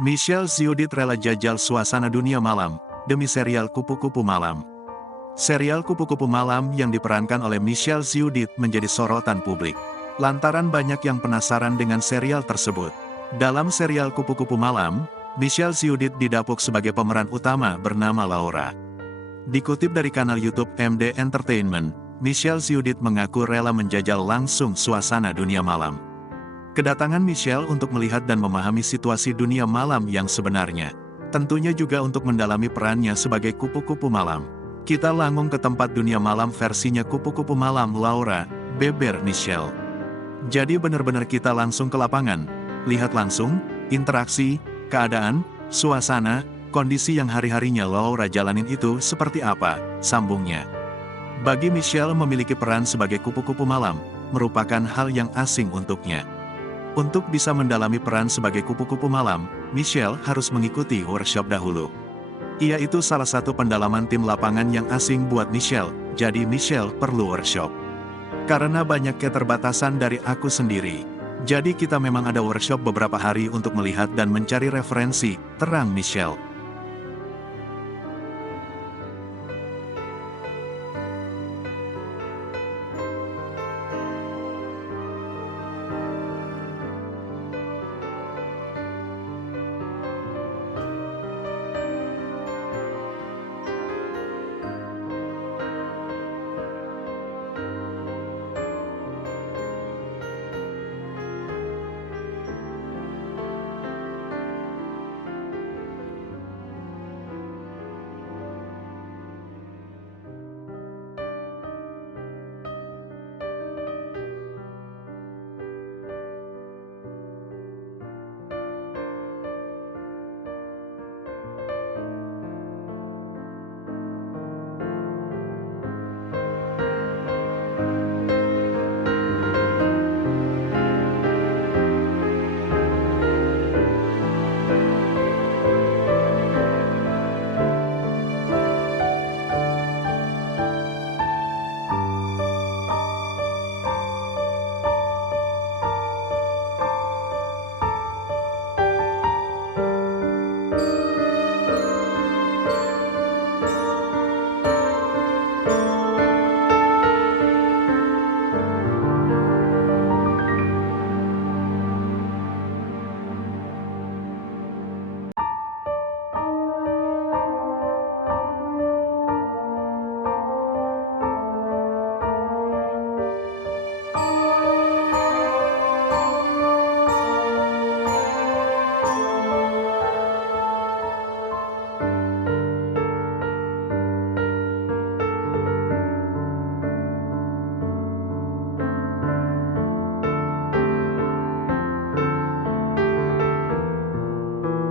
Michelle Ziudit rela jajal suasana dunia malam, demi serial Kupu-Kupu Malam. Serial Kupu-Kupu Malam yang diperankan oleh Michelle Ziudit menjadi sorotan publik. Lantaran banyak yang penasaran dengan serial tersebut. Dalam serial Kupu-Kupu Malam, Michelle Ziudit didapuk sebagai pemeran utama bernama Laura. Dikutip dari kanal YouTube MD Entertainment, Michelle Ziudit mengaku rela menjajal langsung suasana dunia malam. Kedatangan Michelle untuk melihat dan memahami situasi dunia malam yang sebenarnya. Tentunya juga untuk mendalami perannya sebagai kupu-kupu malam. Kita langsung ke tempat dunia malam versinya kupu-kupu malam Laura, beber Michelle. Jadi benar-benar kita langsung ke lapangan. Lihat langsung, interaksi, keadaan, suasana, kondisi yang hari-harinya Laura jalanin itu seperti apa, sambungnya. Bagi Michelle memiliki peran sebagai kupu-kupu malam, merupakan hal yang asing untuknya. Untuk bisa mendalami peran sebagai kupu-kupu malam, Michelle harus mengikuti workshop dahulu. Ia itu salah satu pendalaman tim lapangan yang asing buat Michelle, jadi Michelle perlu workshop. Karena banyak keterbatasan dari aku sendiri. Jadi kita memang ada workshop beberapa hari untuk melihat dan mencari referensi, terang Michelle.